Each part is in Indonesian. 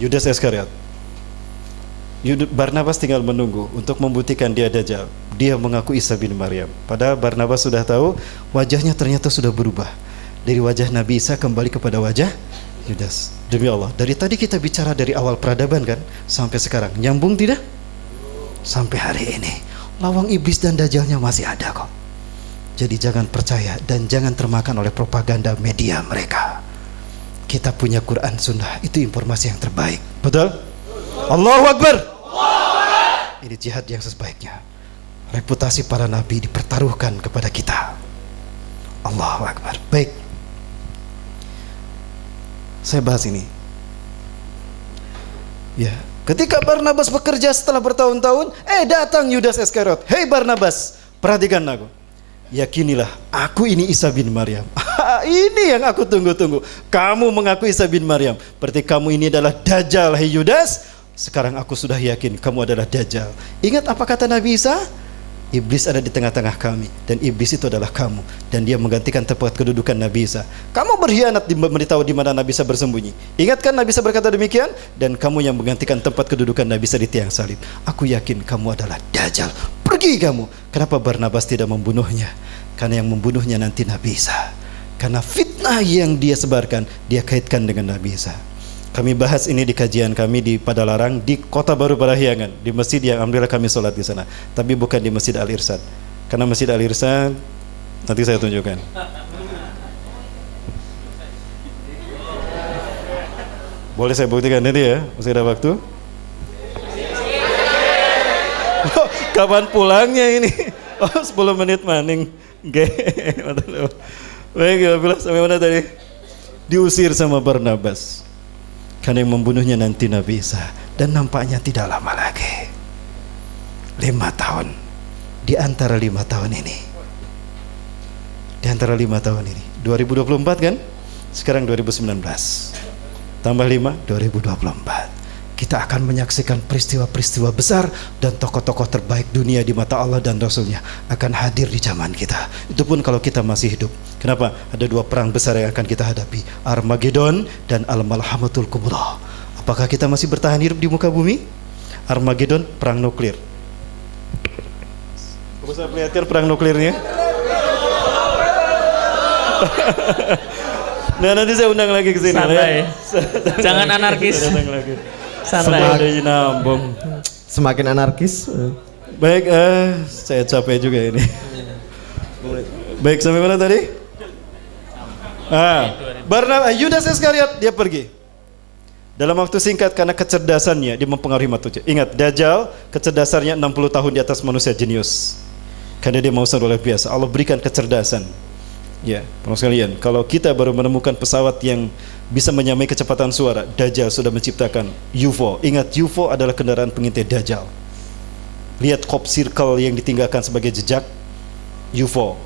Yudas Iskariot. Barnabas tinggal menunggu untuk membuktikan dia dajjal. Dia mengaku Isa bin Maryam. Padahal Barnabas sudah tahu wajahnya ternyata sudah berubah. Dari wajah Nabi Isa kembali kepada wajah Yudas. Demi Allah, dari tadi kita bicara dari awal peradaban kan, sampai sekarang. Nyambung tidak? Sampai hari ini. Lawang iblis dan dajjalnya masih ada kok. Jadi jangan percaya dan jangan termakan oleh propaganda media mereka. Kita punya Quran Sunnah, itu informasi yang terbaik. Betul? Allahu Akbar. Ini jihad yang sebaiknya. Reputasi para nabi dipertaruhkan kepada kita. Allahu Akbar. Baik, saya bahas ini. Ya, ketika Barnabas bekerja setelah bertahun-tahun, datang Yudas Iskariot. Hei Barnabas, perhatikan aku. Yakinilah, aku ini Isa bin Maryam. Ini yang aku tunggu-tunggu. Kamu mengaku Isa bin Maryam, berarti kamu ini adalah dajjal. Hei Yudas, sekarang aku sudah yakin kamu adalah dajjal. Ingat apa kata Nabi Isa? Iblis ada di tengah-tengah kami, dan iblis itu adalah kamu, dan dia menggantikan tempat kedudukan Nabi Isa. Kamu berkhianat memberitahu di mana Nabi Isa bersembunyi. Ingat kan Nabi Isa berkata demikian? Dan kamu yang menggantikan tempat kedudukan Nabi Isa di tiang salib. Aku yakin kamu adalah dajjal. Pergi kamu. Kenapa Barnabas tidak membunuhnya? Karena yang membunuhnya nanti Nabi Isa. Karena fitnah yang dia sebarkan, dia kaitkan dengan Nabi Isa. Kami bahas ini di kajian kami di Padalarang, di Kota Baru Parahyangan, di masjid yang alhamdulillah kami sholat di sana. Tapi bukan di Masjid Al-Irsyad. Karena Masjid Al-Irsyad nanti saya tunjukkan. Boleh saya buktikan nanti ya, masih ada waktu. Oh, kapan pulangnya ini? Oh, 10 menit maning. Baik, bila sampai mana tadi? Diusir sama Barnabas. Karena yang membunuhnya nanti Nabi Isa. Dan nampaknya tidak lama lagi. 5 tahun. Di antara 5 tahun ini. Di antara 5 tahun ini. 2024 kan? Sekarang 2019. Tambah 5, 2024. Kita akan menyaksikan peristiwa-peristiwa besar dan tokoh-tokoh terbaik dunia di mata Allah dan Rasulnya akan hadir di zaman kita. Itu pun kalau kita masih hidup. Kenapa? Ada 2 perang besar yang akan kita hadapi, Armageddon dan Al-Malhamatul Kubra. Apakah kita masih bertahan hidup di muka bumi? Armageddon, perang nuklir. Bisa perlihatkan perang nuklirnya? Nah, nanti saya undang lagi ke sini. Santai. Jangan anarkis. Santai. Semakin anarkis. Baik, saya capek juga ini. Baik, sampai mana tadi? Yudas Iskariot dia pergi. Dalam waktu singkat karena kecerdasannya dia mempengaruhi manusia. Ingat, Dajjal kecerdasannya 60 tahun di atas manusia jenius. Karena dia manusia luar biasa. Allah berikan kecerdasan. Ya, teman sekalian, kalau kita baru menemukan pesawat yang bisa menyamai kecepatan suara, Dajjal sudah menciptakan UFO. Ingat, UFO adalah kendaraan pengintai Dajjal. Lihat crop circle yang ditinggalkan sebagai jejak UFO,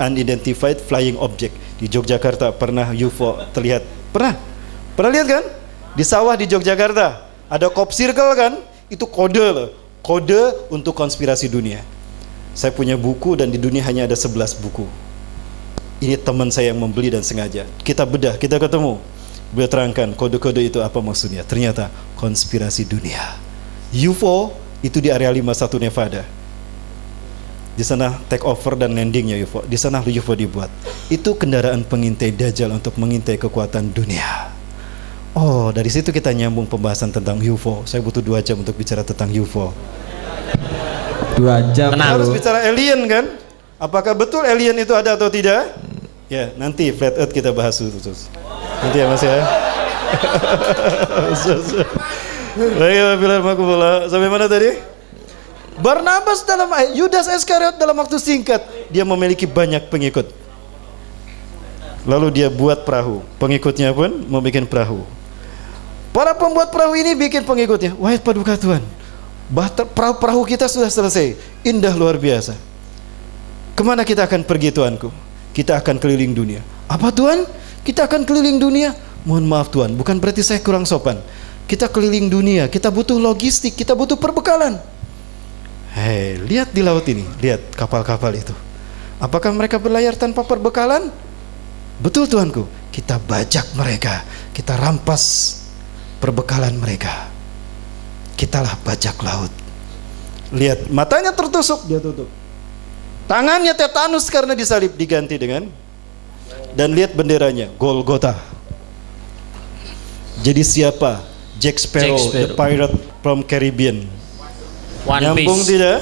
unidentified flying object. Di Yogyakarta pernah UFO terlihat? Pernah lihat kan? Di sawah di Yogyakarta ada crop circle kan? Itu kode loh, kode untuk konspirasi dunia. Saya punya buku dan di dunia hanya ada 11 buku. Ini teman saya yang membeli dan sengaja. Kita bedah, kita ketemu. Beliau terangkan kode-kode itu apa maksudnya. Ternyata konspirasi dunia. UFO itu di area 51 Nevada. Di sana take over dan landingnya UFO. Di sana UFO dibuat. Itu kendaraan pengintai Dajjal untuk mengintai kekuatan dunia. Oh, dari situ kita nyambung pembahasan tentang UFO. Saya butuh 2 jam untuk bicara tentang UFO. 2 jam. Harus bicara alien kan? Apakah betul alien itu ada atau tidak? Ya, nanti flat earth kita bahas khusus. Nanti ya Mas ya. Baik, bila aku bola. Sampai mana tadi? Barnabas Yudas Iskariot dalam waktu singkat dia memiliki banyak pengikut. Lalu dia buat perahu. Pengikutnya pun membuat perahu. Para pembuat perahu ini bikin pengikutnya. Wahai paduka Tuhan, perahu kita sudah selesai. Indah luar biasa. Kemana kita akan pergi Tuanku? Kita akan keliling dunia. Apa Tuhan? Kita akan keliling dunia? Mohon maaf Tuhan, bukan berarti saya kurang sopan. Kita keliling dunia, kita butuh logistik, kita butuh perbekalan. Hei, lihat di laut ini, lihat kapal-kapal itu. Apakah mereka berlayar tanpa perbekalan? Betul Tuanku, kita bajak mereka, kita rampas perbekalan mereka. Kitalah bajak laut. Lihat, matanya tertusuk, dia tutup. Tangannya tetanus karena disalib, diganti dengan, dan lihat benderanya, Golgota. Jadi siapa? Jack Sparrow, the pirate from Caribbean. One Nyambung Piece. tidak?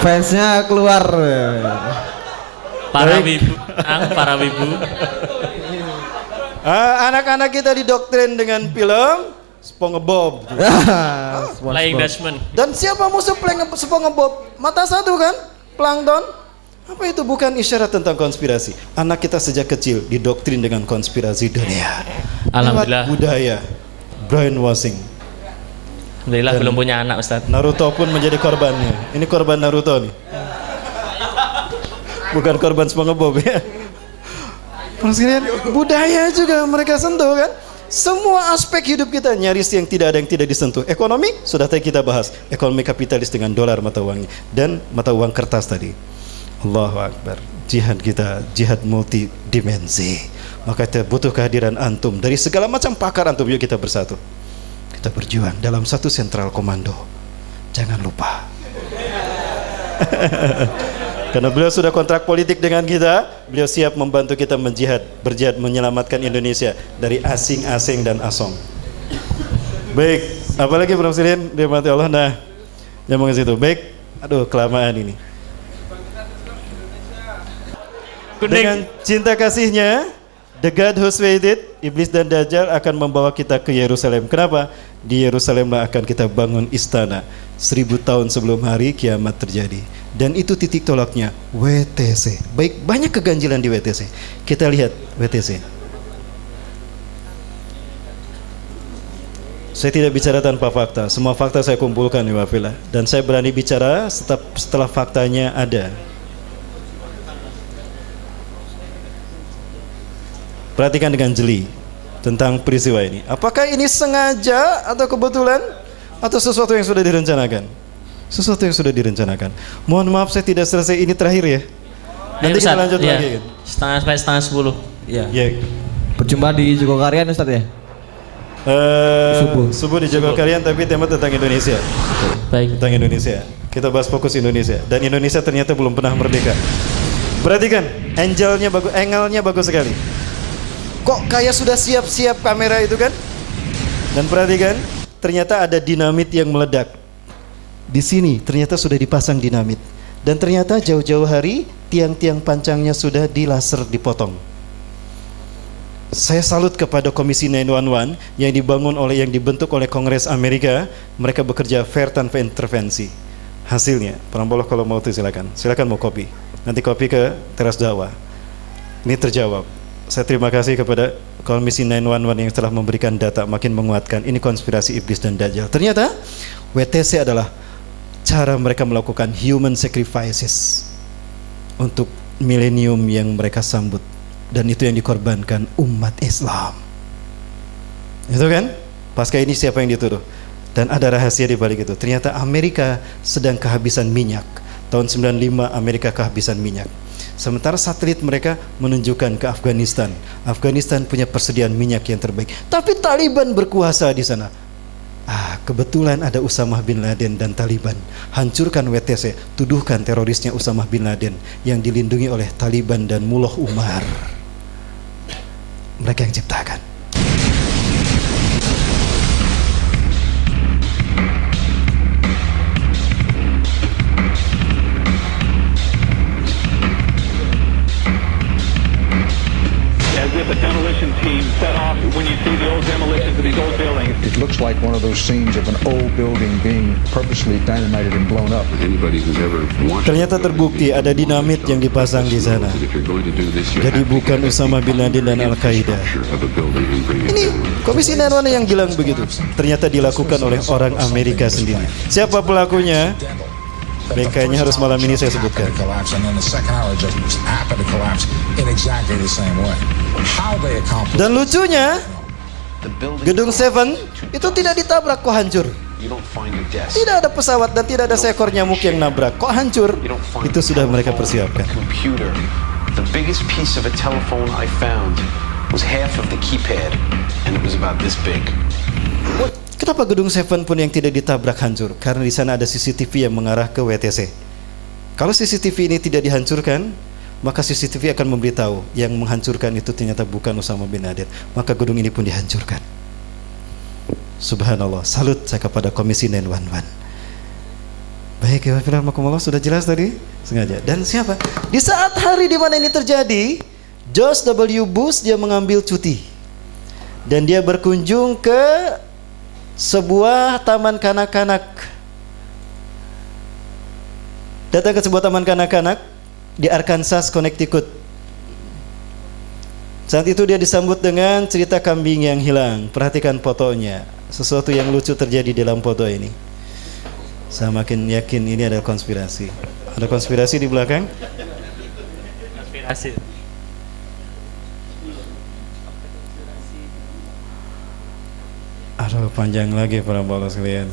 Fansnya keluar. Para wibu, para wibu. Anak-anak kita didoktrin dengan film SpongeBob. Flying Dutchman. Dan siapa musuh SpongeBob? Mata satu kan? Plankton. Apa itu bukan isyarat tentang konspirasi? Anak kita sejak kecil didoktrin dengan konspirasi dunia. Alhamdulillah. Lewat budaya, brainwashing. Alhamdulillah belum punya anak, Ustaz. Naruto pun menjadi korbannya. Ini korban Naruto nih. Bukan korban SpongeBob ya. Budaya juga mereka sentuh kan? Semua aspek hidup kita nyaris yang tidak ada yang tidak disentuh. Ekonomi sudah tadi kita bahas. Ekonomi kapitalis dengan dolar mata uangnya dan mata uang kertas tadi. Allahu Akbar. Jihad kita, jihad multidimensi. Maka kita butuh kehadiran antum dari segala macam pakar antum. Yuk kita bersatu. Kita berjuang dalam satu sentral komando. Jangan lupa. Karena beliau sudah kontrak politik dengan kita, beliau siap membantu kita berjihad menyelamatkan Indonesia dari asing-asing dan asong. Baik, apalagi Prof. Sirin, dirahmati Allah. Nah, nyambung ke situ. Baik, aduh kelamaan ini. Dengan cinta kasihnya, the God who waited, iblis dan Dajjal akan membawa kita ke Yerusalem. Kenapa? Di Yerusalem lah akan kita bangun istana 1000 tahun sebelum hari kiamat terjadi. Dan itu titik tolaknya WTC. Baik, banyak keganjilan di WTC. Kita lihat WTC. Saya tidak bicara tanpa fakta. Semua fakta saya kumpulkan ya Wafila. Dan saya berani bicara setelah faktanya ada. Perhatikan dengan jeli tentang peristiwa ini. Apakah ini sengaja atau kebetulan atau sesuatu yang sudah direncanakan? Sesuatu yang sudah direncanakan. Mohon maaf saya tidak selesai, ini terakhir ya. Nanti kita lanjut lagi. Setengah 10. Ya. Ya. Berjumpa di Jogokarian Ustaz ya? Subuh di Jogokarian tapi tema tentang Indonesia. Baik. Tentang Indonesia. Kita bahas fokus Indonesia. Dan Indonesia ternyata belum pernah merdeka. Perhatikan, angle-nya bagus sekali. Kok kayak sudah siap-siap kamera itu kan? Dan perhatikan, ternyata ada dinamit yang meledak. Di sini ternyata sudah dipasang dinamit. Dan ternyata jauh-jauh hari tiang-tiang pancangnya sudah dilaser dipotong. Saya salut kepada Komisi 911 yang dibentuk oleh Kongres Amerika. Mereka bekerja fair tanpa intervensi. Hasilnya, Prambolo kalau mau tuh silakan mau kopi. Nanti kopi ke teras dakwah. Ini terjawab. Saya terima kasih kepada Komisi 911 yang telah memberikan data makin menguatkan ini konspirasi iblis dan Dajjal. Ternyata WTC adalah cara mereka melakukan human sacrifices untuk milenium yang mereka sambut, dan itu yang dikorbankan umat Islam. Itu kan? Pasca ini siapa yang dituduh? Dan ada rahasia di balik itu. Ternyata Amerika sedang kehabisan minyak. Tahun 95 Amerika kehabisan minyak. Sementara satelit mereka menunjukkan ke Afghanistan. Afghanistan punya persediaan minyak yang terbaik. Tapi Taliban berkuasa di sana. Kebetulan ada Usamah bin Laden dan Taliban. Hancurkan WTC, tuduhkan terorisnya Usamah bin Laden yang dilindungi oleh Taliban dan Mullah Umar. Mereka yang ciptakan. If a demolition team set off when you see the old demolitions of these old buildings. It looks like one of those scenes of an old building being purposely dynamited and blown up. Ternyata terbukti ada dinamit yang dipasang di sana. Jadi bukan Usamah bin Laden dan Al-Qaeda. Ini Komisi 911 yang bilang begitu. Ternyata dilakukan oleh orang Amerika sendiri. Siapa pelakunya? Kayaknya harus malam ini saya sebutkan. Dan lucunya, gedung Seven itu tidak ditabrak, kok hancur. Tidak ada pesawat dan tidak ada seekor nyamuk yang nabrak, kok hancur. Itu sudah mereka persiapkan. The biggest piece of a telephone I found was half of the keypad, and it was about this big. Kenapa gedung Seven pun yang tidak ditabrak hancur? Karena di sana ada CCTV yang mengarah ke WTC. Kalau CCTV ini tidak dihancurkan, maka CCTV akan memberitahu yang menghancurkan itu ternyata bukan Osama bin Laden. Maka gedung ini pun dihancurkan. Subhanallah, salut saya kepada Komisi 911. Baik, ya Bismillahirrahmanirrahim, sudah jelas tadi? Sengaja. Dan siapa? Di saat hari di mana ini terjadi, George W. Bush dia mengambil cuti. Dan dia berkunjung ke sebuah taman kanak-kanak. Datang ke sebuah taman kanak-kanak di Arkansas, Connecticut. Saat itu dia disambut dengan cerita kambing yang hilang. Perhatikan fotonya. Sesuatu yang lucu terjadi dalam foto ini. Saya makin yakin ini adalah konspirasi. Ada konspirasi di belakang? Konspirasi. Aduh, panjang lagi para bapak sekalian.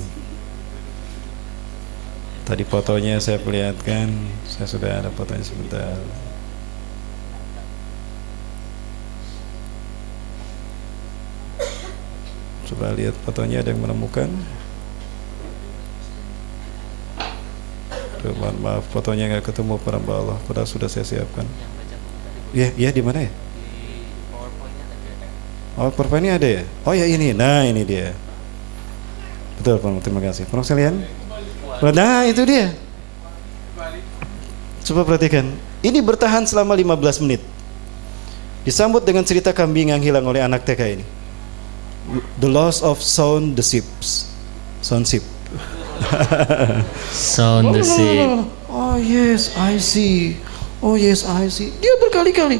Tadi fotonya saya perlihatkan. Saya sudah ada fotonya sebentar. Coba lihat fotonya, ada yang menemukan? Aduh, mohon maaf, fotonya nggak ketemu para Allah. Padahal sudah saya siapkan. Ya, di mana ya? Oh, PowerPoint-nya ada ya? Oh ya ini, nah ini dia. Betul, Pak, terima kasih. Para sekalian. Nah itu dia. Coba perhatikan. Ini bertahan selama 15 menit. Disambut dengan cerita kambing yang hilang oleh anak TK ini. The loss of sound the ships. Sound ship. Sound the ship. Oh yes, I see. Oh yes, I see. Dia berkali-kali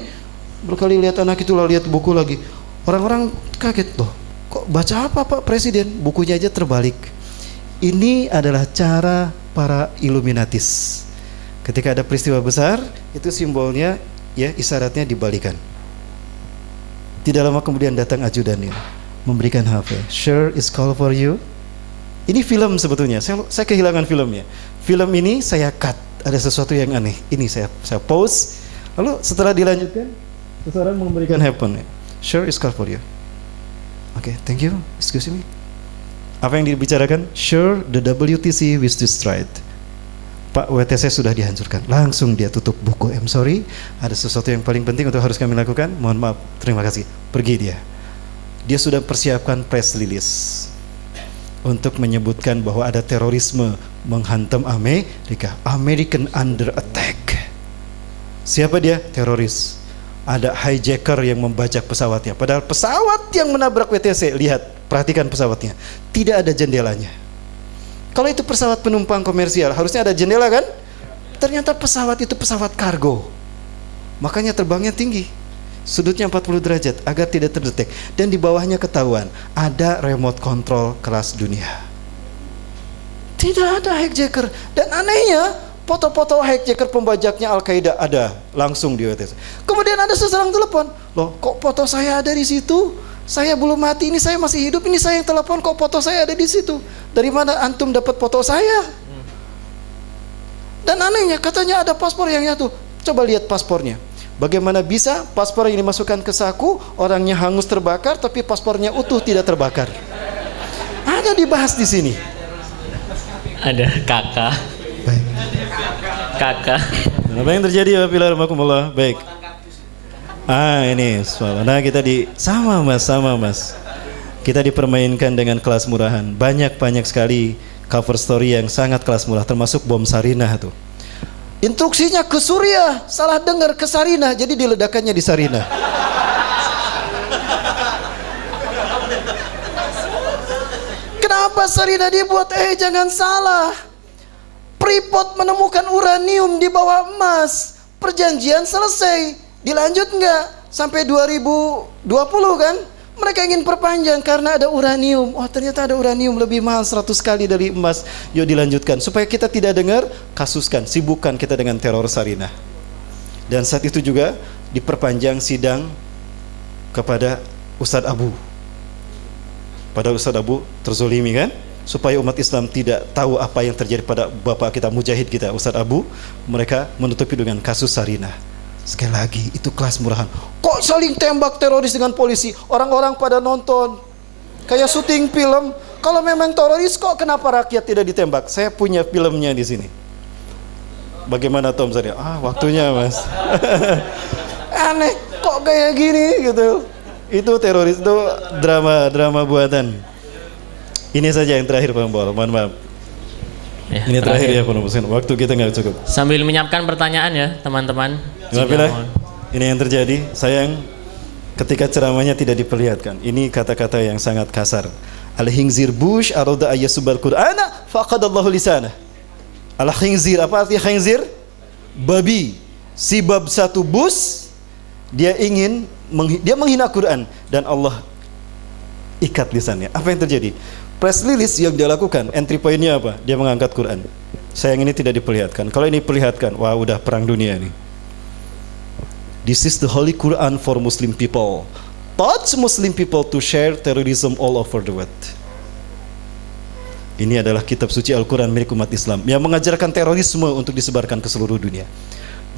lihat anak itu, lalu lihat buku lagi. Orang-orang kaget, loh, kok baca apa Pak Presiden? Bukunya aja terbalik. Ini adalah cara para Illuminatis. Ketika ada peristiwa besar, itu simbolnya, ya isyaratnya dibalikan. Tidak lama kemudian datang ajudannya, memberikan HP. Sure is call for you. Ini film sebetulnya. Saya kehilangan filmnya. Film ini saya cut. Ada sesuatu yang aneh. Ini saya pause. Lalu setelah dilanjutkan, seseorang memberikan handphone. Sure is call for you. Okay, thank you. Excuse me. Apa yang dibicarakan? Sure, the WTC was destroyed. Pak, WTC sudah dihancurkan. Langsung dia tutup buku. I'm sorry, ada sesuatu yang paling penting untuk harus kami lakukan. Mohon maaf, terima kasih. Pergi dia. Dia sudah persiapkan press release untuk menyebutkan bahwa ada terorisme menghantam Amerika. American under attack. Siapa dia? Teroris. Ada hijacker yang membajak pesawatnya. Padahal pesawat yang menabrak WTC, lihat, perhatikan pesawatnya, tidak ada jendelanya. Kalau itu pesawat penumpang komersial, harusnya ada jendela kan? Ternyata pesawat itu pesawat kargo. Makanya terbangnya tinggi. Sudutnya 40 derajat agar tidak terdetek. Dan di bawahnya ketahuan, ada remote control kelas dunia. Tidak ada hijacker. Dan anehnya, foto-foto hijacker pembajaknya Al-Qaeda ada langsung di WTC. Kemudian ada seseorang telepon, loh kok foto saya ada di situ? Saya belum mati, ini saya masih hidup, ini saya yang telepon, kok foto saya ada di situ? Dari mana antum dapat foto saya? Dan anehnya katanya ada paspor yang nyatu. Coba lihat paspornya. Bagaimana bisa paspor yang dimasukkan ke saku, orangnya hangus terbakar, tapi paspornya utuh tidak terbakar? Ada dibahas di sini. Ada kakak. Baik. Kakak. Apa yang terjadi ya Bismillahirrahmanirrahim? Baik. Ini soal. Nah kita sama mas. Kita dipermainkan dengan kelas murahan. Banyak sekali cover story yang sangat kelas murah, termasuk bom Sarinah tuh. Instruksinya ke Suriah, salah dengar ke Sarinah, jadi diledakannya di Sarinah. Kenapa Sarinah dibuat? Jangan salah. Freeport menemukan uranium di bawah emas. Perjanjian selesai. Dilanjut nggak? Sampai 2020 kan? Mereka ingin perpanjang karena ada uranium. Oh ternyata ada uranium lebih mahal 100 kali dari emas. Yuk dilanjutkan. Supaya kita tidak dengar, kasuskan, sibukkan kita dengan teror Sarinah. Dan saat itu juga diperpanjang sidang kepada Ustadz Abu. Pada Ustadz Abu terzolimi kan? Supaya umat Islam tidak tahu apa yang terjadi pada bapak kita, mujahid kita, Ustadz Abu. Mereka menutupi dengan kasus Sarinah. Sekali lagi, itu kelas murahan. Kok saling tembak teroris dengan polisi? Orang-orang pada nonton. Kayak syuting film. Kalau memang teroris, kok kenapa rakyat tidak ditembak? Saya punya filmnya di sini. Bagaimana Tom Sarya? Waktunya Mas. Aneh, kok kayak gini gitu. Itu teroris, itu drama buatan. Ini saja yang terakhir Pak Mbol, mohon maaf. Ya, Ini terakhir ya Pak Mbol, waktu kita nggak cukup. Sambil menyiapkan pertanyaan ya teman-teman. Ini yang terjadi, sayang ketika ceramahnya tidak diperlihatkan. Ini kata-kata yang sangat kasar. Al-Khinzir Bush arada ayyasubal Qur'ana faqadallahu lisanah. Al-Khinzir, apa arti khinzir? Babi. Si bab satu Bush, dia menghina Quran dan Allah ikat lisannya. Apa yang terjadi? Press release yang dia lakukan, entry pointnya apa? Dia mengangkat Quran. Sayang ini tidak diperlihatkan. Kalau ini diperlihatkan, wah udah perang dunia nih. This is the Holy Quran for Muslim people. Touch Muslim people to share terrorism all over the world. Ini adalah kitab suci Al-Quran milik umat Islam yang mengajarkan terorisme untuk disebarkan ke seluruh dunia.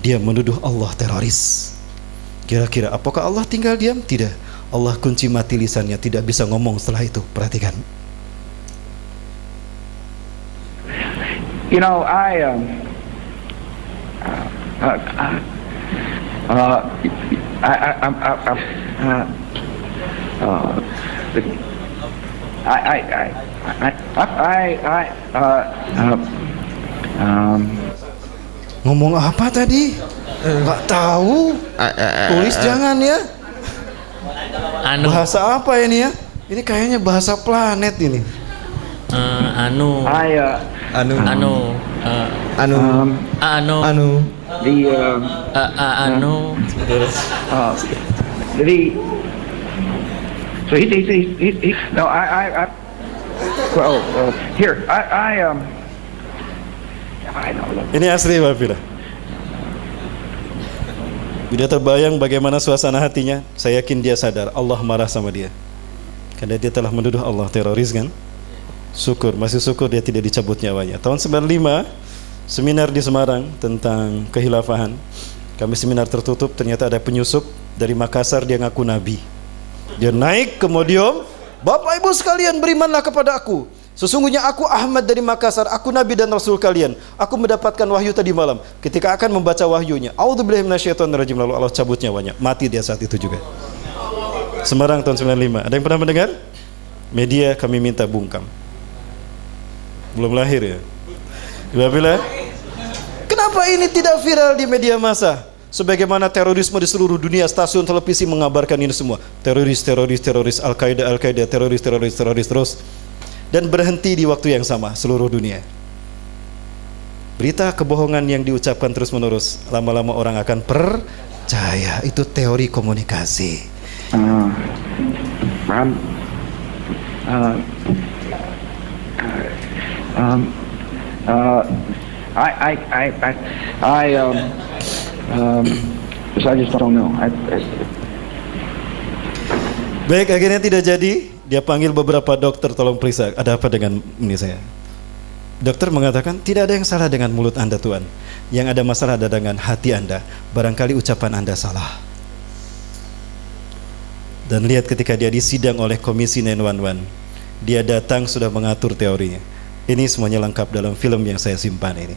Dia menuduh Allah teroris. Kira-kira apakah Allah tinggal diam? Tidak. Allah kunci mati lisannya, tidak bisa ngomong setelah itu. Perhatikan. You know, Ngomong apa tadi? Nggak tahu. Tulis jangan ya. Bahasa apa ini ya? Ini kayaknya bahasa planet ini. Anu. So he no, here, I know. Ini asli Pak Fila. Tidak terbayang bagaimana suasana hatinya. Saya yakin dia sadar Allah marah sama dia karena dia telah menuduh Allah teroris kan. Masih syukur dia tidak dicabut nyawanya. Tahun 95 seminar di Semarang tentang kehilafahan. Kami seminar tertutup, ternyata ada penyusup dari Makassar, dia ngaku nabi. Dia naik ke podium, Bapak Ibu sekalian berimanlah kepada aku. Sesungguhnya aku Ahmad dari Makassar, aku Nabi dan Rasul kalian. Aku mendapatkan wahyu tadi malam. Ketika akan membaca wahyunya, A'udzubillahi minasyaitonirrajim, lalu Allah cabut nyawanya. Mati dia saat itu juga. Semarang tahun 95. Ada yang pernah mendengar? Media kami minta bungkam. Belum lahir ya. Bila kenapa ini tidak viral di media massa? Sebagaimana terorisme di seluruh dunia, stasiun televisi mengabarkan ini semua. Teroris, Al-Qaeda, teroris terus. Dan berhenti di waktu yang sama seluruh dunia. Berita kebohongan yang diucapkan terus menerus, lama-lama orang akan percaya. Itu teori komunikasi. So I just don't know. Baik, akhirnya tidak jadi. Dia panggil beberapa dokter, tolong periksa ada apa dengan ini saya. Dokter mengatakan tidak ada yang salah dengan mulut Anda Tuan. Yang ada masalah ada dengan hati Anda. Barangkali ucapan Anda salah. Dan lihat ketika dia disidang oleh Komisi 911, dia datang sudah mengatur teorinya. Ini semuanya lengkap dalam film yang saya simpan ini.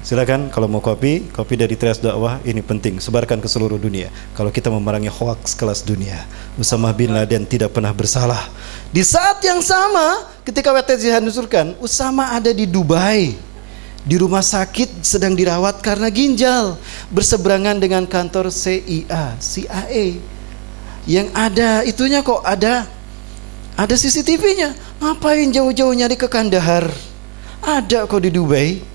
Silakan kalau mau kopi dari Trias Dakwah, ini penting, sebarkan ke seluruh dunia. Kalau kita memerangi hoax kelas dunia, Usama bin Laden tidak pernah bersalah. Di saat yang sama, ketika WTC dihancurkan, Usama ada di Dubai, di rumah sakit sedang dirawat karena ginjal, berseberangan dengan kantor CIA. Yang ada itunya kok ada CCTV-nya. Ngapain jauh-jauh nyari ke Kandahar? Ada kok di Dubai.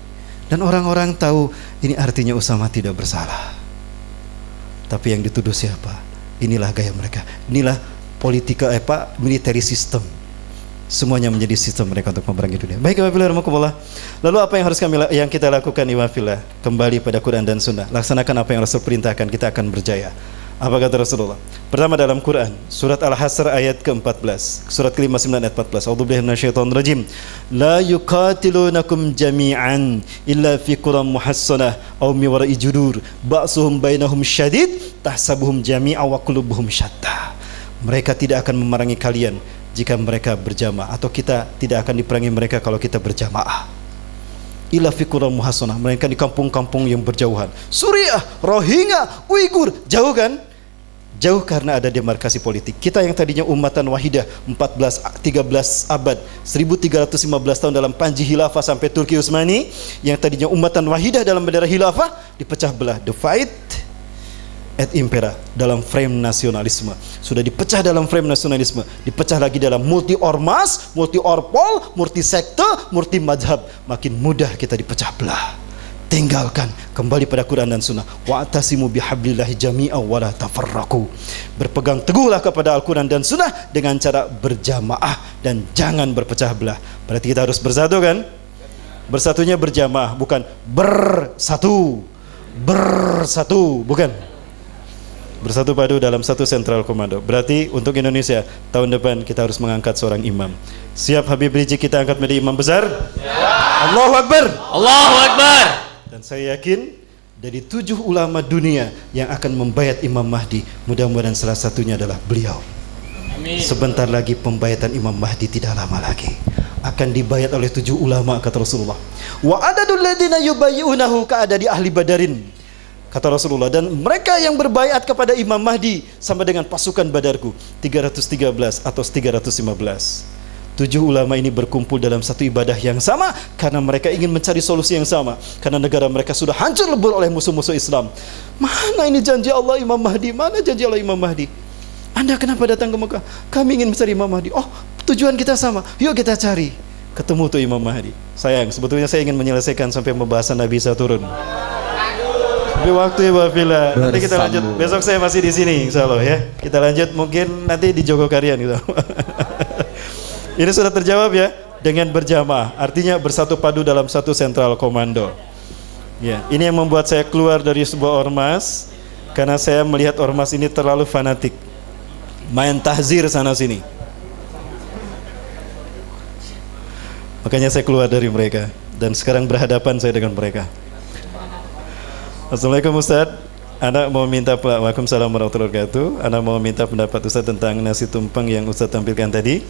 Dan orang-orang tahu ini artinya Usama tidak bersalah. Tapi yang dituduh siapa? Inilah gaya mereka. Inilah military system. Semuanya menjadi sistem mereka untuk memerangi dunia. Baik, Alhamdulillah. Lalu apa yang kita lakukan, Iwafillah? Kembali pada Quran dan Sunnah. Laksanakan apa yang Rasul perintahkan, kita akan berjaya. Apa kata Rasulullah? Pertama dalam Quran, surat Al-Hasr ayat ke-14, surat ke-59 ayat 14. A'udzubillahi minasyaitonir rajim. La yuqatilunakum jami'an illa fi quram muhassanah aw min wara'i judur ba'suhum bainahum syadid tahsabuhum jami'a wa qulubuhum syatta. Mereka tidak akan memerangi kalian jika mereka berjamaah, atau kita tidak akan diperangi mereka kalau kita berjamaah. Illa fi quram muhassanah, mereka di kampung-kampung yang berjauhan. Suriah, Rohingya, Uighur, jauh kan? Jauh karena ada demarkasi politik. Kita yang tadinya umatan wahidah 13 abad, 1315 tahun dalam panji khilafah sampai Turki Utsmani, yang tadinya umatan wahidah dalam bendera khilafah dipecah belah, divide et impera, dalam frame nasionalisme. Sudah dipecah dalam frame nasionalisme, dipecah lagi dalam multi ormas, multi orpol, multi sekte, multi madhab. Makin mudah kita dipecah belah. Tinggalkan, kembali pada Quran dan Sunnah. Wa'tasimu bihablillahi jami'an wa la tafarraqu. Berpegang teguhlah kepada Al-Quran dan Sunnah dengan cara berjamaah dan jangan berpecah belah. Berarti kita harus bersatu kan? Bersatunya berjamaah, bukan bersatu. Bersatu, bukan. Bersatu padu dalam satu sentral komando. Berarti untuk Indonesia tahun depan kita harus mengangkat seorang imam. Siap Habib Rizik kita angkat menjadi imam besar? Ya. Allahu Akbar. Allahu Akbar. Dan saya yakin dari 7 ulama dunia yang akan membayat Imam Mahdi, mudah-mudahan salah satunya adalah beliau. Amin. Sebentar lagi pembayatan Imam Mahdi, tidak lama lagi akan dibayat oleh 7 ulama, kata Rasulullah. Wa adadul ladina yubayyi'unahu ka'adadi ahli Badarin, kata Rasulullah, dan mereka yang berbaiat kepada Imam Mahdi sama dengan pasukan Badarku, 313 atau 315. 7 ulama ini berkumpul dalam satu ibadah yang sama karena mereka ingin mencari solusi yang sama, karena negara mereka sudah hancur lebur oleh musuh-musuh Islam. Mana ini janji Allah Imam Mahdi? Mana janji Allah Imam Mahdi? Anda kenapa datang ke Mekah? Kami ingin mencari Imam Mahdi. Oh, tujuan kita sama, yuk kita cari. Ketemu tuh Imam Mahdi. Sayang, sebetulnya saya ingin menyelesaikan sampai pembahasan Nabi Isa turun. Tapi waktu ya Mbak Vila. Nanti kita lanjut. Besok saya masih di sini, insya Allah ya. Kita lanjut mungkin nanti di Jogokarian gitu. Ini sudah terjawab ya, dengan berjamaah. Artinya bersatu padu dalam satu sentral komando. Ya, ini yang membuat saya keluar dari sebuah ormas, karena saya melihat ormas ini terlalu fanatik, main tahzir sana sini. Makanya saya keluar dari mereka dan sekarang berhadapan saya dengan mereka. Assalamualaikum Ustaz. Anak mau minta Waalaikumsalam warahmatullahi wabarakatuh. Anak mau minta pendapat Ustaz tentang nasi tumpeng yang Ustaz tampilkan tadi.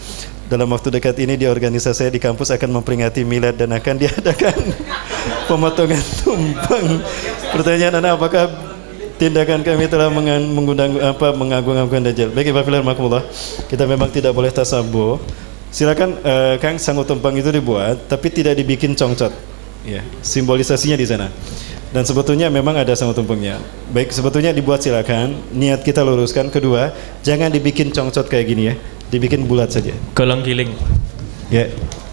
Dalam waktu dekat ini di organisasi saya di kampus akan memperingati milad dan akan diadakan pemotongan tumpeng. Pertanyaan anak, apakah tindakan kami telah mengundang mengagung-agungkan Dajjal? Baik, Ibu Filar Makumullah, kita memang tidak boleh tasabuh. Silakan Kang, sangu tumpeng itu dibuat tapi tidak dibikin congcot. Ya, simbolisasinya di sana. Dan sebetulnya memang ada sangu tumpengnya. Baik, sebetulnya dibuat silakan. Niat kita luruskan. Kedua, jangan dibikin congcot kayak gini ya. Dibikin bulat saja. Golong giling. Ya.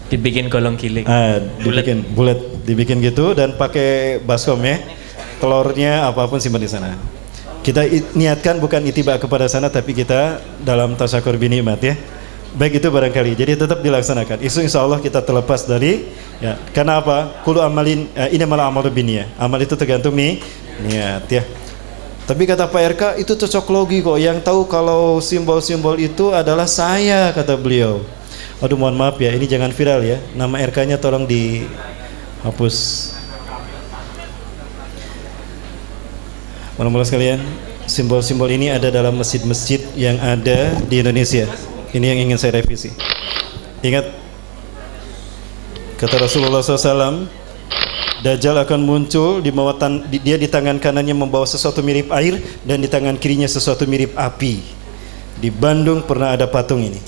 Dibikin golong giling. Dibikin bulat, dibikin gitu dan pakai baskom ya. Telurnya apapun simpan di sana. Kita niatkan bukan itibak kepada sana, tapi kita dalam tasyakur binikmat ya. Baik, itu barangkali. Jadi tetap dilaksanakan. Isu insya Allah kita terlepas dari ya. Karena apa? Kulu amalin ini malah amal binia. Amal itu tergantung nih niat ya. Tapi kata Pak RK itu cocok logi kok. Yang tahu kalau simbol-simbol itu adalah saya, kata beliau. Aduh, mohon maaf ya, ini jangan viral ya. Nama RK-nya tolong dihapus. Malam-malam sekalian, simbol-simbol ini ada dalam masjid-masjid yang ada di Indonesia. Ini yang ingin saya revisi. Ingat, kata Rasulullah SAW, Dajjal akan muncul dia di tangan kanannya membawa sesuatu mirip air dan di tangan kirinya sesuatu mirip api. Di Bandung pernah ada patung ini.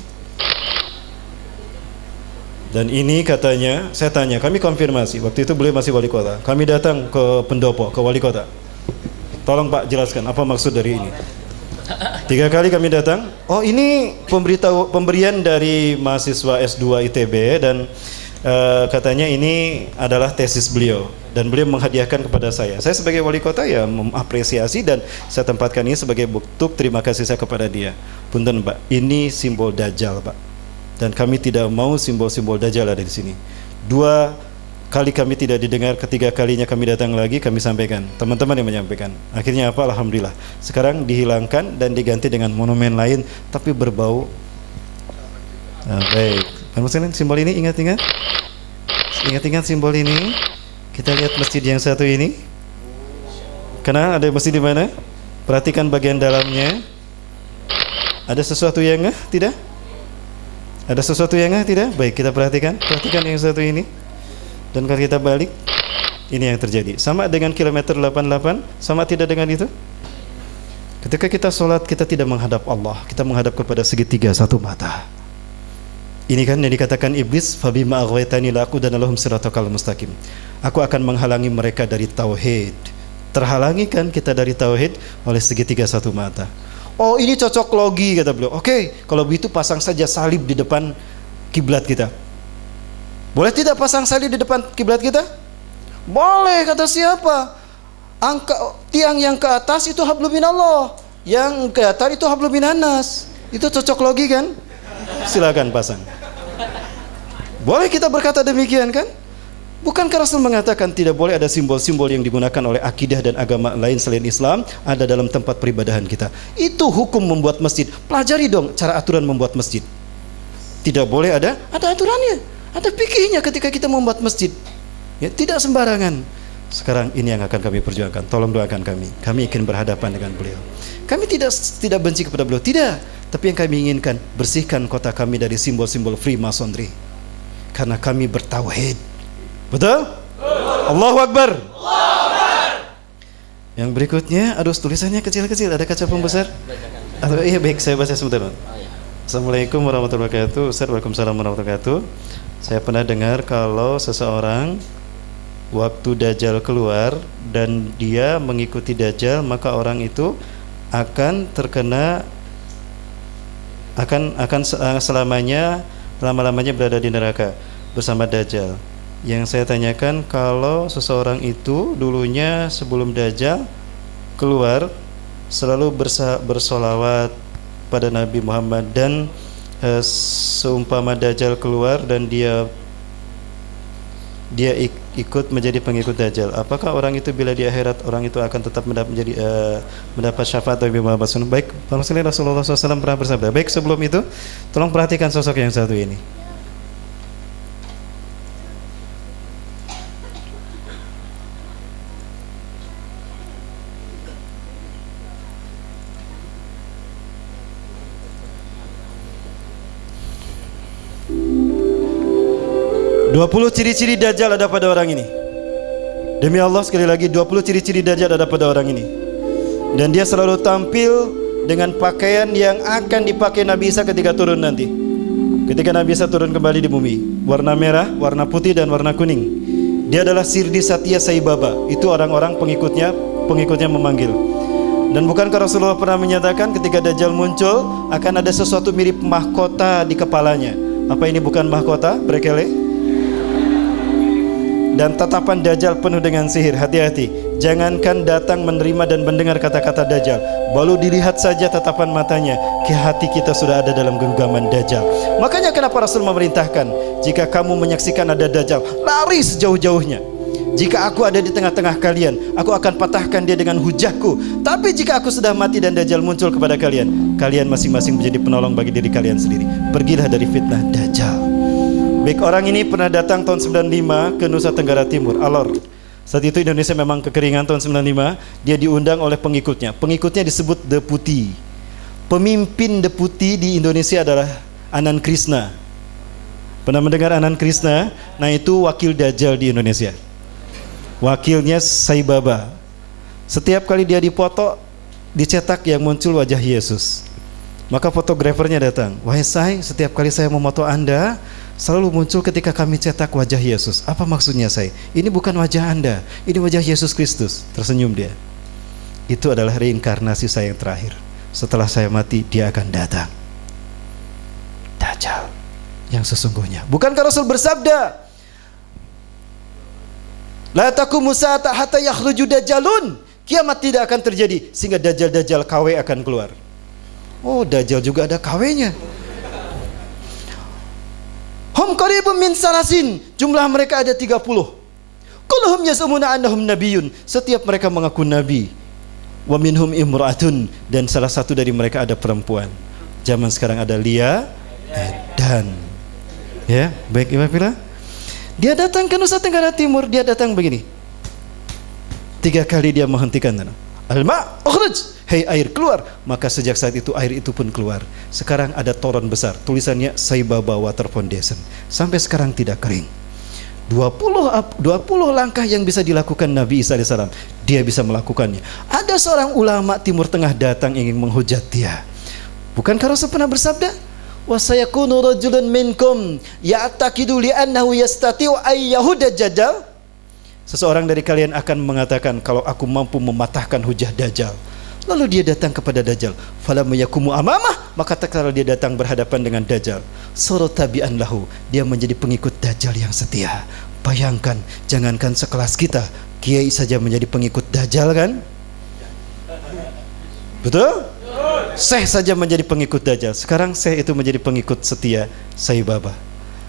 Dan ini katanya, saya tanya, kami konfirmasi, waktu itu beliau masih wali kota. Kami datang ke pendopo, ke wali kota. Tolong Pak jelaskan apa maksud dari ini. 3 kali kami datang. Oh, ini pemberian dari mahasiswa S2 ITB dan katanya ini adalah tesis beliau dan beliau menghadiahkan kepada saya. Saya sebagai wali kota ya mengapresiasi dan saya tempatkan ini sebagai bentuk terima kasih saya kepada dia. Punten Pak, ini simbol Dajjal Pak. Dan kami tidak mau simbol-simbol Dajjal ada di sini. 2 kali kami tidak didengar, ketiga kalinya kami datang lagi, kami sampaikan, teman-teman yang menyampaikan. Akhirnya apa? Alhamdulillah. Sekarang dihilangkan dan diganti dengan monumen lain, tapi berbau. Baik. Muslimin, simbol ini ingat-ingat. Ingat-ingat simbol ini. Kita lihat masjid yang satu ini. Kenal ada masjid di mana? Perhatikan bagian dalamnya. Ada sesuatu yang tidak? Ada sesuatu yang tidak? Baik, kita perhatikan. Perhatikan yang satu ini. Dan kalau kita balik, ini yang terjadi. Sama dengan kilometer 88, sama tidak dengan itu? Ketika kita sholat, kita tidak menghadap Allah, kita menghadap kepada segitiga satu mata. Ini kan yang dikatakan iblis, fabima aghwaytani la'aqudanna lahum siratakal mustaqim. Aku akan menghalangi mereka dari tauhid. Terhalangi kan kita dari tauhid oleh segitiga satu mata. Oh, ini cocok logi, kata beliau. Oke, kalau begitu pasang saja salib di depan kiblat kita. Boleh tidak pasang salib di depan kiblat kita? Boleh, kata siapa? Tiang yang ke atas itu hablum minallah, yang ke atas itu hablum minannas. Itu cocok logi kan? Silakan pasang. Boleh kita berkata demikian kan? Bukankah Rasul mengatakan tidak boleh ada simbol-simbol yang digunakan oleh akidah dan agama lain selain Islam ada dalam tempat peribadahan kita? Itu hukum membuat masjid. Pelajari dong cara aturan membuat masjid. Tidak boleh ada aturannya. Ada fikihnya ketika kita membuat masjid. Ya, tidak sembarangan. Sekarang ini yang akan kami perjuangkan. Tolong doakan kami. Kami ingin berhadapan dengan beliau. Kami tidak benci kepada beliau, tidak. Tapi yang kami inginkan, bersihkan kota kami dari simbol-simbol Freemasonry. Karena kami bertauhid. Betul? Allahu Akbar. Yang berikutnya, aduh tulisannya kecil-kecil. Ada kaca pembesar? Atau iya baik, saya baca sebentar. Assalamualaikum warahmatullahi wabarakatuh. Ustaz, waalaikumsalam warahmatullahi wabarakatuh. Saya pernah dengar kalau seseorang waktu Dajjal keluar dan dia mengikuti Dajjal, maka orang itu akan terkena akan selamanya lama-lamanya berada di neraka bersama Dajjal. Yang saya tanyakan, kalau seseorang itu dulunya sebelum Dajjal keluar selalu bersolawat pada Nabi Muhammad dan seumpama Dajjal keluar dan dia ikut menjadi pengikut Dajjal, apakah orang itu bila di akhirat orang itu akan tetap mendapat syafaat Nabi Muhammad SAW? Baik, Rasulullah SAW pernah bersabda. Baik, sebelum itu tolong perhatikan sosok yang satu ini. Dua 20 ciri-ciri Dajjal ada pada orang ini. Demi Allah, sekali lagi, 20 ciri-ciri Dajjal ada pada orang ini. Dan dia selalu tampil dengan pakaian yang akan dipakai Nabi Isa ketika turun nanti. Ketika Nabi Isa turun kembali di bumi, warna merah, warna putih, dan warna kuning. Dia adalah Sirdi Satya Sai Baba. Itu orang-orang pengikutnya memanggil. Dan bukankah Rasulullah pernah menyatakan ketika Dajjal muncul akan ada sesuatu mirip mahkota di kepalanya? Apa ini bukan mahkota? Brekele? Dan tatapan Dajjal penuh dengan sihir. Hati-hati, jangankan datang menerima dan mendengar kata-kata Dajjal, baru dilihat saja tatapan matanya, ke hati kita sudah ada dalam genggaman Dajjal. Makanya kenapa Rasul memerintahkan, jika kamu menyaksikan ada Dajjal, lari sejauh-jauhnya. Jika aku ada di tengah-tengah kalian, aku akan patahkan dia dengan hujahku. Tapi jika aku sudah mati dan Dajjal muncul kepada kalian, kalian masing-masing menjadi penolong bagi diri kalian sendiri. Pergilah dari fitnah Dajjal. Baik, orang ini pernah datang tahun 95 ke Nusa Tenggara Timur, Alor. Saat itu Indonesia memang kekeringan tahun 95. Dia diundang oleh pengikutnya. Pengikutnya disebut Deputi. Pemimpin Deputi di Indonesia adalah Anand Krishna. Pernah mendengar Anand Krishna? Nah, itu wakil Dajjal di Indonesia. Wakilnya Sai Baba. Setiap kali dia dipoto, dicetak yang muncul wajah Yesus. Maka fotografernya datang. Wahai Sai, setiap kali saya memoto Anda, selalu muncul ketika kami cetak wajah Yesus. Apa maksudnya Sai? Ini bukan wajah Anda, ini wajah Yesus Kristus. Tersenyum dia. Itu adalah reinkarnasi saya yang terakhir. Setelah saya mati, dia akan datang. Dajjal yang sesungguhnya. Bukankah Rasul bersabda, la taqumu sa'ata hatta yakhruju dajjalun. Kiamat tidak akan terjadi sehingga Dajjal-Dajjal KW akan keluar. Oh, Dajjal juga ada KW-nya. Hum qaribun min salasin, jumlah mereka ada 30. Kulhum yazumuna annahum nabiyyun. Setiap mereka mengaku nabi. Wa minhum imra'atun, dan salah satu dari mereka ada perempuan. Zaman sekarang ada Lia dan ya, baik Ibu Bila. Dia datang ke Nusa Tenggara Timur, dia datang begini. 3 kali dia menghentikan. Alma, ukhruj, hei air keluar. Maka sejak saat itu air itu pun keluar. Sekarang ada toron besar, tulisannya Saibaba Water Foundation. Sampai sekarang tidak kering. 20 langkah yang bisa dilakukan Nabi Isa AS, dia bisa melakukannya. Ada seorang ulama Timur Tengah datang ingin menghujat dia. Bukankah Rasul pernah bersabda, wa sayakunu rajulun minkum ya'taqidu li'annahu yastati'u ay yahuda jadal. Seseorang dari kalian akan mengatakan, kalau aku mampu mematahkan hujah Dajjal. Lalu dia datang kepada Dajjal. Falam yakumu amamah, maka tatkala dia datang berhadapan dengan Dajjal, sara tabi'an lahu, dia menjadi pengikut Dajjal yang setia. Bayangkan, jangankan sekelas kita, kiai saja menjadi pengikut Dajjal kan? Betul? Syekh saja menjadi pengikut Dajjal. Sekarang Syekh itu menjadi pengikut setia Saibaba.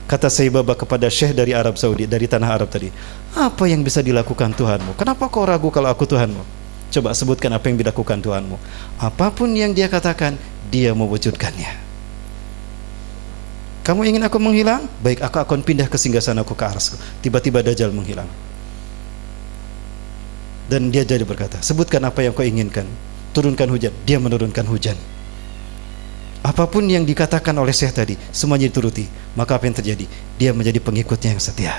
Kata Saibaba kepada Syekh dari Arab Saudi, dari tanah Arab tadi, apa yang bisa dilakukan Tuhanmu? Kenapa kau ragu kalau aku Tuhanmu? Coba sebutkan apa yang dilakukan Tuhanmu. Apapun yang dia katakan, dia mewujudkannya. Kamu ingin aku menghilang? Baik, aku akan pindah ke singgasanaku ke arsku. Tiba-tiba Dajjal menghilang. Dan dia jadi berkata, sebutkan apa yang kau inginkan. Turunkan hujan. Dia menurunkan hujan. Apapun yang dikatakan oleh Syekh tadi, semuanya dituruti. Maka apa yang terjadi? Dia menjadi pengikutnya yang setia.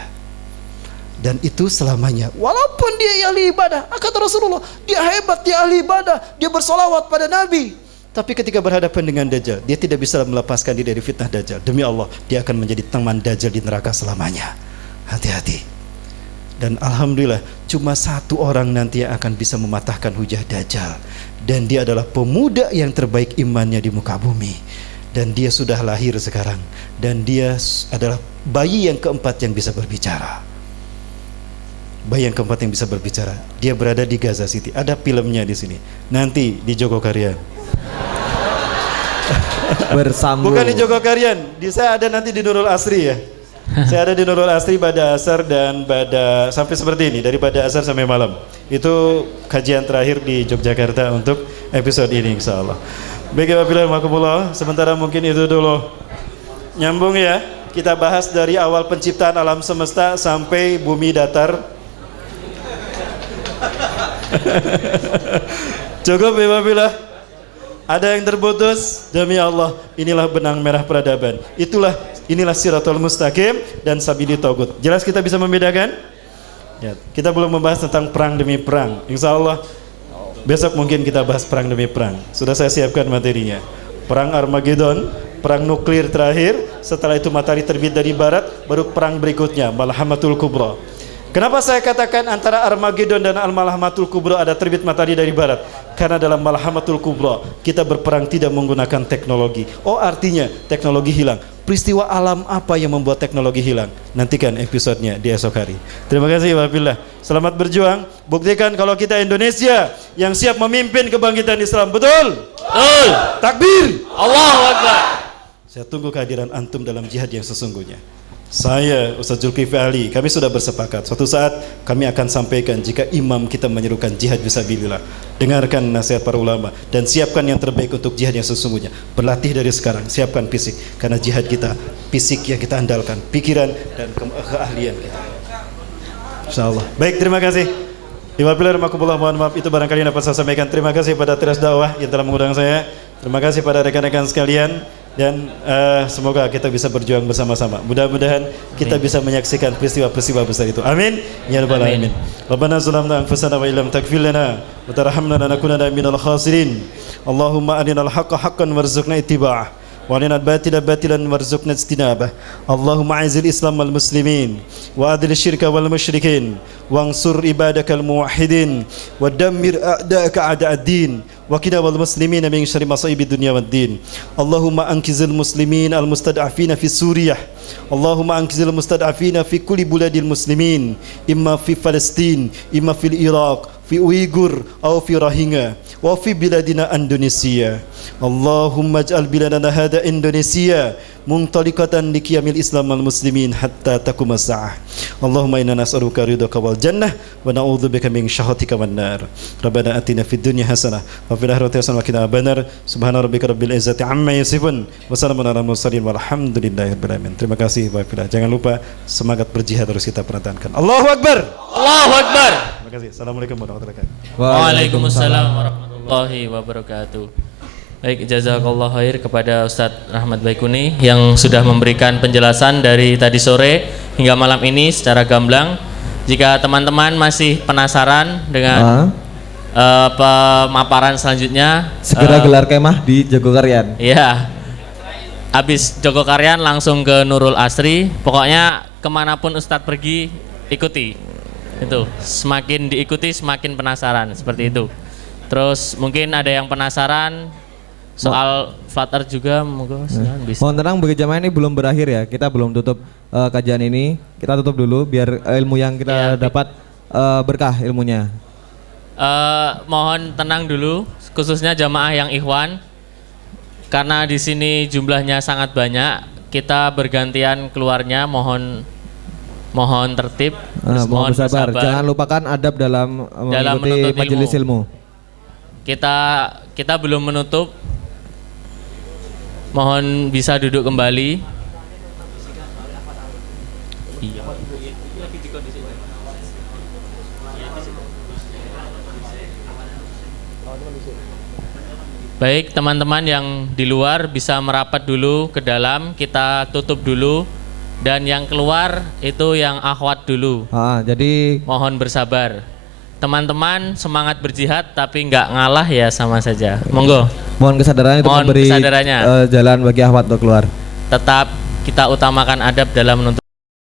Dan itu selamanya. Walaupun dia ahli ibadah, kata Rasulullah, dia hebat, dia ahli ibadah, dia bersolawat pada Nabi. Tapi ketika berhadapan dengan Dajjal, dia tidak bisa melepaskan diri dari fitnah Dajjal. Demi Allah, dia akan menjadi teman Dajjal di neraka selamanya. Hati-hati. Dan alhamdulillah, cuma 1 orang nanti yang akan bisa mematahkan hujah Dajjal. Dan dia adalah pemuda yang terbaik imannya di muka bumi. Dan dia sudah lahir sekarang. Dan dia adalah bayi yang keempat yang bisa berbicara. Bayi yang keempat yang bisa berbicara. Dia berada di Gaza City. Ada filmnya di sini. Nanti di Jogokarian. Bersambung. Bukan di Jogokarian. Saya ada nanti di Nurul Asri ya. Saya ada di Nurul Asri pada asar dan pada sampai seperti ini, dari pada asar sampai malam. Itu kajian terakhir di Yogyakarta untuk episode ini insyaallah. Baik wabillahi, sementara mungkin itu dulu. Nyambung ya. Kita bahas dari awal penciptaan alam semesta sampai bumi datar. Cukup ya Babilah. Ada yang terputus, demi Allah, inilah benang merah peradaban. Inilah siratul mustaqim dan sabili tagut. Jelas kita bisa membedakan? Ya, kita belum membahas tentang perang demi perang. Insyaallah besok mungkin kita bahas perang demi perang. Sudah saya siapkan materinya. Perang Armageddon, perang nuklir terakhir. Setelah itu matahari terbit dari barat, baru perang berikutnya, Malhamatul Kubra. Kenapa saya katakan antara Armageddon dan Al-Malhamatul Kubra ada terbit matahari dari barat? Karena dalam Malhamatul Kubra kita berperang tidak menggunakan teknologi. Oh, artinya teknologi hilang. Peristiwa alam apa yang membuat teknologi hilang? Nantikan episodenya di esok hari. Terima kasih wabillah. Selamat berjuang. Buktikan kalau kita Indonesia yang siap memimpin kebangkitan Islam. Betul? Betul. Takbir. Allahu Akbar. Saya tunggu kehadiran antum dalam jihad yang sesungguhnya. Saya, Ustaz Zulkifli Ali, kami sudah bersepakat. Suatu saat kami akan sampaikan jika imam kita menyerukan jihad fisabilillah. Dengarkan nasihat para ulama dan siapkan yang terbaik untuk jihad yang sesungguhnya. Berlatih dari sekarang, siapkan fisik. Karena jihad kita, fisik yang kita andalkan, pikiran dan keahlian kita. InsyaAllah. Baik, terima kasih. Mohon maaf itu barangkali yang dapat saya sampaikan. Terima kasih pada Tiras Dakwah yang telah mengundang saya. Terima kasih pada rekan-rekan sekalian. Dan semoga kita bisa berjuang bersama-sama. Mudah-mudahan kita bisa menyaksikan peristiwa-peristiwa besar itu. Amin. Ya rabbal alamin. Rabbana zalamna anfusana wa illam taghfir lana wa tarhamna lanakunanna minal khasirin. Allahumma arinal haqqa haqqan warzuqna ittiba'ah. وارنا الباطل باطلا وارزقنا اجتنابه اللهم اعز الاسلام والمسلمين واذل الشرك والمشركين وانصر عبادك الموحدين ودمر اعداءك اعداء الدين وقنا والمسلمين من شر مصائب الدنيا والدين اللهم انقذ المسلمين المستضعفين في سوريا اللهم انقذ المستضعفين في كل بلاد المسلمين اما في فلسطين اما في العراق fi Uyghur atau fi Rohingya wa fi biladina Indonesia. Allahumma ij'al biladana hada Indonesia muntalikatan li qiyamil Islam wal muslimin hatta taqum as-sa'ah. Allahumma inna nas'aluka ridhaka wal jannah wa na'udzubika min syahhatika wan nar. Rabbana atina fid dunya hasanah wa fil akhirati hasanah wa qina adzabannar. Subhana rabbika rabbil izzati amma yasifun wa salamun alal mursalin walhamdulillahirabbil alamin. Terima kasih Bapak. Jangan lupa semangat berjihad harus kita pertahankan. Allahu Akbar. Allahu Akbar. Terima kasih. Assalamualaikum warahmatullahi wabarakatuh. Waalaikumsalam warahmatullahi wabarakatuh. Baik, jazakallah khair kepada Ustadz Rahmat Baikuni yang sudah memberikan penjelasan dari tadi sore hingga malam ini secara gamblang. Jika teman-teman masih penasaran dengan pemaparan selanjutnya, Segera gelar kemah di Jogokarian. ya, habis Jogokarian langsung ke Nurul Asri. Pokoknya kemanapun Ustadz pergi, ikuti. Itu semakin diikuti semakin penasaran, seperti itu. Terus mungkin ada yang penasaran soal flat earth juga, monggo silakan bisa. Mohon tenang, bagi jamaah ini belum berakhir ya. Kita belum tutup kajian ini. Kita tutup dulu biar ilmu yang kita dapat berkah ilmunya. Mohon tenang dulu, khususnya jamaah yang ikhwan, karena di sini jumlahnya sangat banyak. Kita bergantian keluarnya, mohon tertib, terus Mohon bersabar. Jangan lupakan adab dalam mengikuti menuntut majelis ilmu. Kita belum menutup. Mohon bisa duduk kembali. Iya. Baik, teman-teman yang di luar bisa merapat dulu ke dalam, kita tutup dulu. Dan yang keluar itu yang akhwat dulu. Jadi Mohon bersabar. Teman-teman semangat berjihad tapi nggak ngalah ya sama saja. Monggo. mohon kesadarannya untuk Mohon memberi kesadarannya. jalan bagi ahwat untuk keluar. Tetap kita utamakan adab dalam menuntut